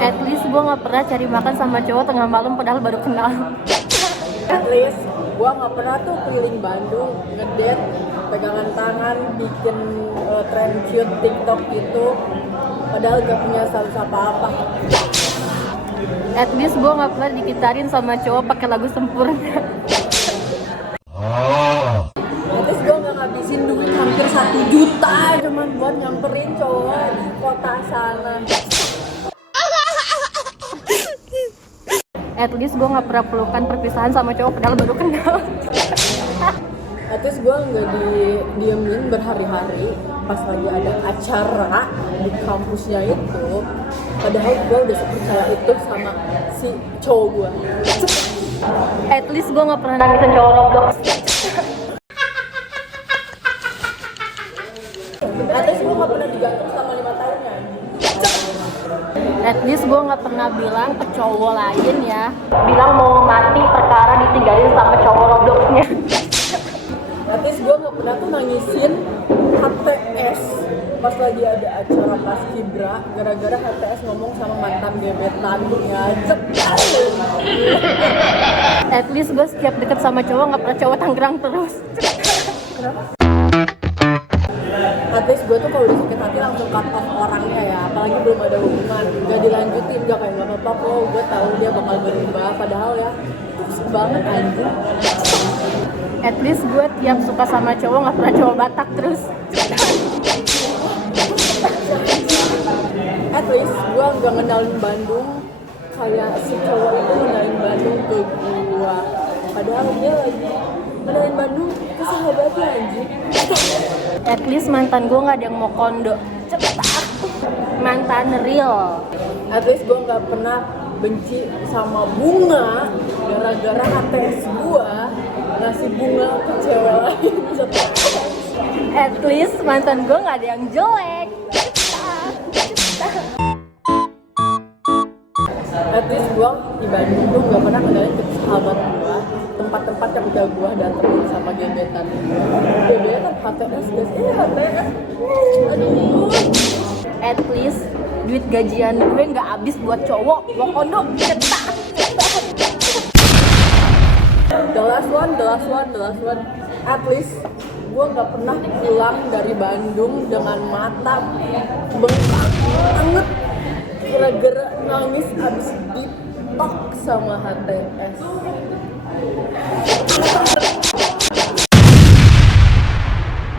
At least gue nggak pernah cari makan sama cowok tengah malam padahal baru kenal. At least gue nggak pernah tuh keliling Bandung ngedate, pegangan tangan, bikin trend cute TikTok gitu, padahal gak punya status apa-apa. At least gue nggak pernah dikitarin sama cowok pakai lagu Sempurna. At least gue nggak ngabisin duit hampir 1 juta cuman buat nyamperin cowok di kota sana. At least gue nggak pernah pelukan perpisahan sama cowok padahal baru kenal. At least gue nggak diemin berhari-hari pas lagi ada acara di kampusnya itu, padahal gue udah sepercaya itu sama si cowok gue. At least gue nggak pernah nangisin cowok Roblox. At least gue nggak pernah digantung selama 5 tahunnya. At least gue nggak pernah bilang ke cowok lain ya, bilang mau mati perkara ditinggalin sama cowok Robloxnya. At least gue nggak pernah tuh nangisin HTS pas lagi ada acara pas Kibra gara-gara HTS ngomong sama mantan gebetannya. At least gue setiap deket sama cowok nggak pernah cowok Tangerang terus. Kenapa? At least gue tuh kalau udah sakit hati langsung cut off orangnya ya, apalagi belum ada hubungan, gak dilanjutin, gak kayak gak apa-apa kok, gue tahu dia bakal berubah, padahal ya toxic banget anjing. At least gue tiap suka sama cowok nggak pernah cowok Batak terus. At least gue gak ngenalin Bandung kayak si cowok itu ngenalin Bandung ke gue, padahal dia lagi ngenalin Bandung ke sahabatnya anjing. At least mantan gue nggak ada yang mau kondo. Cepat. Mantan real. At least gue gak pernah benci sama bunga gara-gara HTS gue ngasih bunga ke cewek lain. At least mantan gue nggak ada yang jelek. At least gue di Bandung tuh gak pernah kenalin ke sahabat gue tempat-tempat yang udah gue datengin sama gebetan. Gebetan HTS guys, HTS. Aduh. At least duit gajian gue nggak habis buat cowok mau kondo. Cepat. The last one. At least gue gak pernah pulang dari Bandung dengan mata bengkak banget gara-gara nangis abis ditok sama HTS.